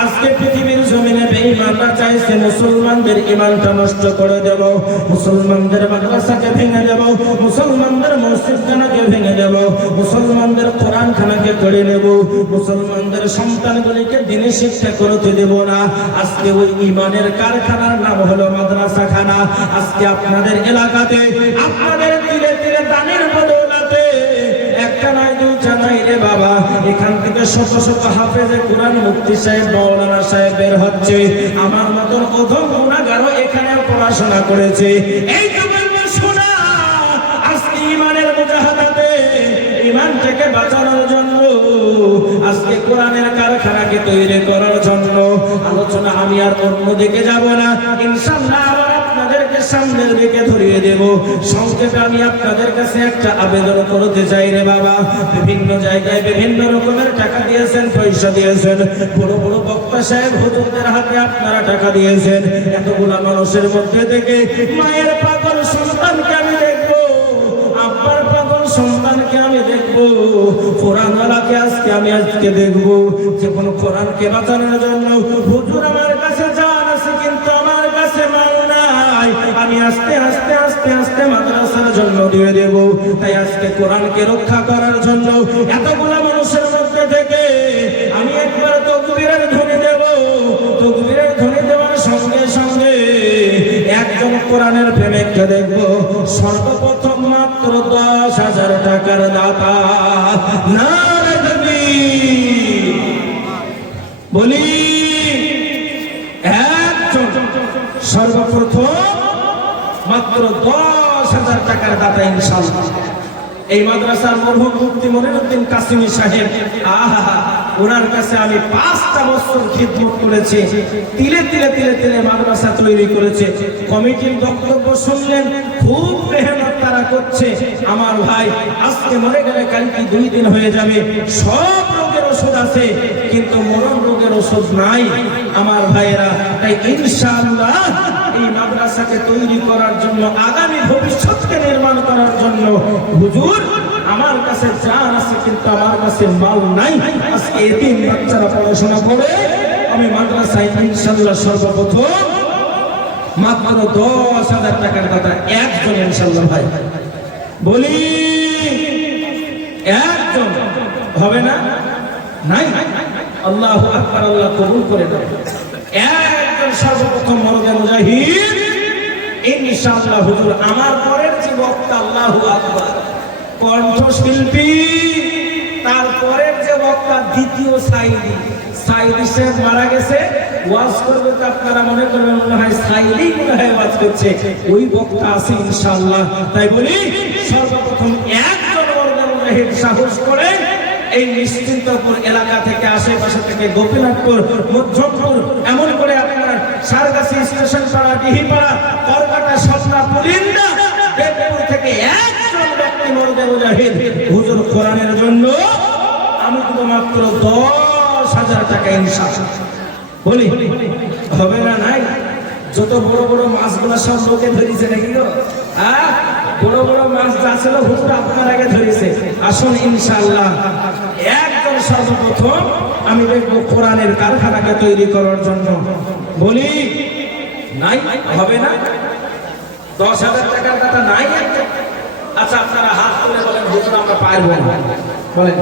আজকে পৃথিবীর জমিনে বেঈমানরা চাইছে মুসলমানদের ঈমানটা নষ্ট করে দেব, মুসলমানদের মাদ্রাসাকে ভেঙে দেব, মুসলমানদের মসজিদখানাকে ভেঙে দেব, মুসলমানদের কোরআনখানাকে কেড়ে নেব, মুসলমানদের সন্তানগুলিকে দিনের শিক্ষা করতে দেব না। আজকে ওই ঈমানের কারখানার নাম হলো মাদ্রাসাখানা। আজকে আপনাদের এলাকাতে, আপনাদের তীরে তীরে দানের বদৌলতে একটা নয় দুইটা নয় রে বাবা, এখান থেকে শত শত হাফেজে কোরআন, মুফতি সাহেব, মাওলানা সাহেব বের হচ্ছে। আমার মতন অধম গুনাহগারও এখানে পড়াশোনা করেছে। এই তো বলবো, শোনা, আজকে ঈমানের মুজাহাদাতে, ঈমানটাকে বাঁচানোর জন্য, আজকে কোরআনের কারখানাকে তৈরি করার জন্য আলোচনা আমি আর অন্য দিকে যাব না, ইনশাআল্লাহ আপনাদেরকে সামনের দিকে ধরিয়ে দেব। সংক্ষেপে আমি আপনাদের কাছে একটা আবেদন করতে চাই রে বাবা, বিভিন্ন জায়গায় বিভিন্ন রকমের টাকা দিয়েছেন, পয়সা দিয়েছেন, বড় বড় বক্তা সাহেব হুজুরদের হাতে আপনারা টাকা দিয়েছেন। এতগুলা মানুষের মধ্যে থেকে মায়ের পাগল সন্তানকে আমি দেখবো, আব্বার পাগল সন্তানকে আমি দেখবো, কোরআনওয়ালাকে আজকে দেখবো। যে কোনো কোরআনকে বাঁচানোর জন্য হুজুর আমার কাছে জান আছে, কিন্তু আমার কাছে মাল নাই, আমি আস্তে আস্তে আস্তে আস্তে মাদ্রাসার জন্য দিয়ে দেব। তাই আজকে কোরআনকে রক্ষা করার জন্য এতগুলা মানুষের মধ্যে থেকে আমি একবার তাকবীরের ধ্বনি দেব। তাকবীরের ধ্বনি দেওয়ার সঙ্গে সঙ্গে একজন কোরআনের প্রেমিককে দেখবো, সর্বপ্রথম মাত্র 10,000 টাকার দাতা, নারে তাকবীর। বলি একজন সর্বপ্রথম মাত্র 10,000 টাকার দাতা ইনশাআল্লাহ। এই মাদ্রাসার মরহুম মুফতি মনিরউদ্দিন কাসিমি সাহেব, আহা, ওনার কাছে আমি 5টা বছর খিদমত করেছি। তিলে তিলে তিলে তিলে মাদ্রাসা তৈরি করেছে। কমিটির বক্তব্য শুনলেন, খুব মেহনত তারা করছে। আমার ভাই আজকে মরে গেলে কালকে 2 দিন হয়ে যাবে। সব রোগের ওষুধ আছে, কিন্তু মরণ রোগের ওষুধ নাই আমার ভাইয়েরা। তাই ইনশাআল্লাহ এই মাদ্রাসাকে তৈরি করার জন্য, আগামী ভবিষ্যৎকে নির্মাণ করার জন্য, হুজুর আমার কাছে জান আছে কিন্তু আমার কাছে মাল নাই। আজকে এতিম বাচ্চারা পড়াশোনা করে আমি মাদ্রাসায় ইনশাআল্লাহ সর্বপ্রথম মাত্র 10,000 টাকার দাতা একজন ইনশাআল্লাহ ভাই। বলি একজন হবে না? নাই। আল্লাহু আকবার, আল্লাহ কবুল করে দেন। একজন সর্বপ্রথম মরদে মুজাহিদ ইনশাআল্লাহ হুজুর আমার পরের যে বক্তা, আল্লাহু আকবার, কণ্ঠশিল্পী, তারপরের যে বক্তা দ্বিতীয় সাইদি সাহেব মারা গেছে। ওয়াজ করবে তো আপনারা মনে করবেন মনে হয় সাইদি মনে হয় ওয়াজ করছে, ওই বক্তা আছে ইনশাআল্লাহ। তাই বলি সর্বপ্রথম একজন মরদে মুজাহিদ সাহস করে এই নিশ্চিন্তপুর এলাকা থেকে, আশেপাশে থেকে, গোপীনাথপুর, মধ্যমপুর, এমন করে আপনার সারগাছি স্টেশন পাড়া, ডিহিপাড়া, করকাটা, স্বপ্না, পুলিন্দা, বেদপুর থেকে একজন ব্যক্তি মরদে মুজাহিদ হুজুর কোরআনের জন্য আমি কিন্তু মাত্র 10,000 টাকা ইনশাআল্লাহ। বলি হবে না? নাই। যত বড় বড় মাছগুলো সব লোকে ধরেছে নাকি গো? বড় বড় মাছ যা ছিল হুজুর আপনার আগে ধরেছে। আসুন ইনশাআল্লাহ একজন সর্বপ্রথম আমি দেখবো কোরআনের কারখানাকে তৈরি করার জন্য। বলি নাই, হবে না? 10,000 টাকার কথা নাই একটা। আচ্ছা আপনারা হাত তুলে বলেন হুজুর আমরা পারবো না। বলেন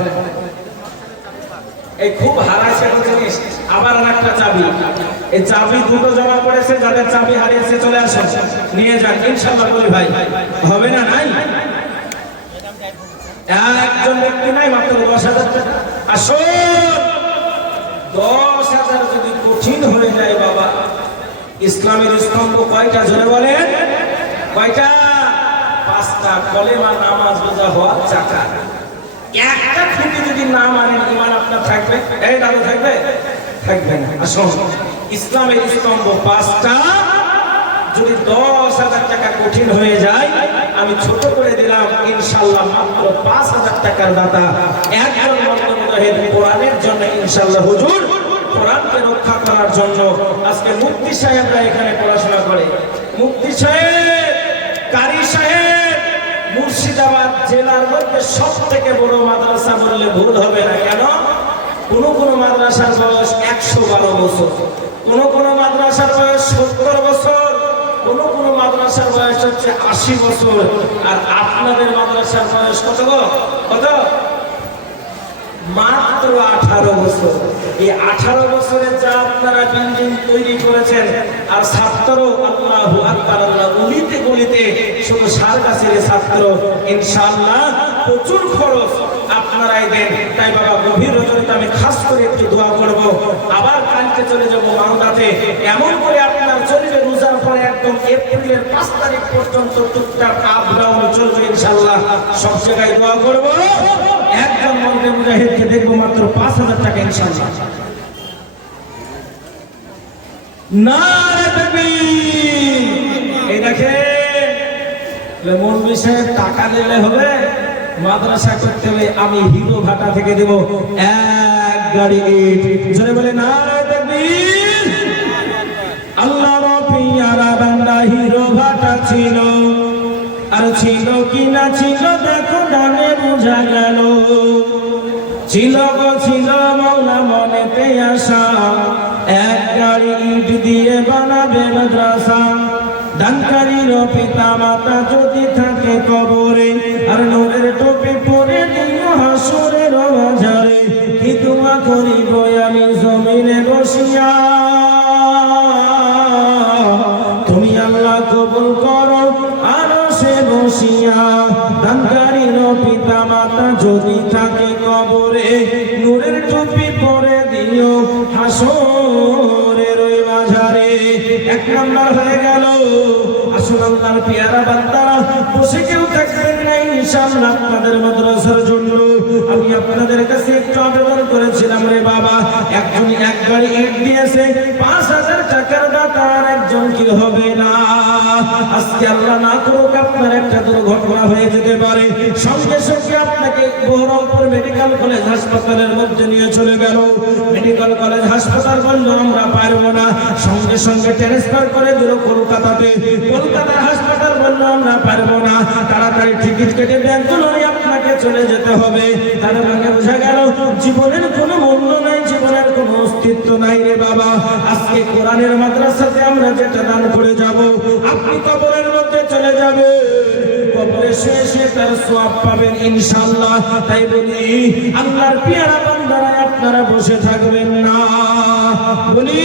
এই খুব হারাইছে জিনিস। আবার একটা চাবি, এই চাবি দুটো জমা পড়েছে, যাদের চাবি হারিয়েছে চলে আসেন, নিয়ে যান ইনশাআল্লাহ। বলি ভাই হবে না? নাই। একজন ব্যক্তি নাই, মাত্র 10,000 টাকা। আসুন 10,000 যদি কঠিন হয়ে যায় বাবা, ইসলামের স্তম্ভ কয়টা জোরে বলেন? কয়টা? 5টা। কলেমা, নামাজ, রোজা, হজ, যাকাত। একটা খুঁটি যদি না মানেন ঈমান আপনার থাকবে? এই দাদু থাকবে? থাকবে না। আসুন ইসলামের স্তম্ভ 5টা। যদি 10,000 টাকা কঠিন হয়ে যায়, আমি ছোট করে দিলাম ইনশাআল্লাহ মাত্র 5,000 টাকার দাতা একজন মরদে মুজাহিদ কোরআনের জন্য ইনশাআল্লাহ হুজুর কোরআনকে রক্ষা করার জন্য। আজকে মুফতি সাহেবরা এখানে পড়াশোনা করে। মুফতি সাহেব, কারি সাহেব, মুর্শিদাবাদ জেলার মধ্যে সবথেকে বড় মাদ্রাসা বললে ভুল হবে না। কেন? কোন মাদ্রাসার বয়স 112 বছর, কোন মাদ্রাসার বয়স 70 বছর, কোন মাদ্রাসার বয়স হচ্ছে 80 বছর। আর আপনাদের মাদ্রাসার বয়স কত? কত? মাত্র 18 বছর। এই 18 বছরে যা আপনারা বিল্ডিং তৈরি করেছেন, আর ছাত্র আল্লাহু আকবার, আল্লাহ গলিতে গলিতে শুধু সারগাছির ছাত্র ইনশাআল্লাহ প্রচুর খরচ আপনারাই দেন। তাই বাবা গভীর রজনীতে আমি খাস করে একটু দোয়া করব। আবার কালকে চলে যাব মাওনাতে। এমন করে আপনার চলবে রোজার পরে একদম এপ্রিলের 5 তারিখ পর্যন্ত টুকটাক আপ ডাউন চলবে ইনশাআল্লাহ। সব জায়গায় দোয়া করব। একজন মরদে মুজাহিদকে দেখবো মাত্র 5,000 টাকা ইনশাআল্লাহ। নারে তাকবীর! এই দেখেন মৌলভী সাহেব টাকা দিলে হবে? মাদ্রাসা করতে হবে। আমি হিরো ভাটা থেকে দেব 1 গাড়ি ইট। জোরে বলে নারে তাকবীর! আল্লাহর পিয়ারা বান্দা হিরো ভাটা ছিল, আর ছিল কি না ছিল দেখো গানে বোঝা গেল। ছিল গো ছিল মাওলা মনেতে আশা, 1 গাড়ি ইট দিয়ে বানাবে মাদ্রাসা। দানকারীর পিতা মাতা যদি থাকে কবরে, আর নূরের টুপি পরে দিও হাসরের বাজারে। কি দোয়া করিব আমি জমিনে বসিয়া, তুমি আল্লাহ কবুল করো আরশে বসিয়া। দানকারীর পিতা মাতা যদি থাকে কবরে, নূরের হাসরের ওই মাঝারে 1 নাম্বার হয়ে গেল। আসুন আল্লাহর পেয়ারা বান্দারা, বসে কেউ থাকবেন না ইনশাআল্লাহ। আপনাদের মাদ্রাসার জন্য আমি আপনাদের কাছে একটু আবেদন করেছিলাম, রে বাবা, একজন এক গাড়ি ইট দিয়েছে, 5000 টাকার দাতা আর একজন কি হবে না। আজকে আল্লাহ না করুক আপনার একটা দুর্ঘটনা হয়ে যেতে পারে, সঙ্গে সঙ্গে আপনাকে বহরমপুর মেডিকেল কলেজ হাসপাতালের মধ্যে নিয়ে চলে গেল। মেডিকেল কলেজ হাসপাতাল বললো আমরা পারবো না, সঙ্গে সঙ্গে ট্রান্সফার করে দিল কলকাতাতে। কলকাতার হাসপাতাল বললো আমরা পারবো না, তাড়াতাড়ি টিকিট কেটে ব্যাংকগুলোয় আপনাকে চলে যেতে হবে। তার মানে বোঝা গেল জীবনের কোনো মূল্য নাই, জীবনের কোনো অস্তিত্ব নাই রে বাবা। আজকে কোরআনের মাদ্রাসাতে আমরা যেটা দান করে যাব, আপনি কবরের মধ্যে চলে যাবে, কবরে শুয়ে শুয়ে তার সওয়াব পাবেন ইনশাআল্লাহ। তাই বলি আল্লাহর পেয়ারা বান্দারা আপনারা বসে থাকবেন না, বলি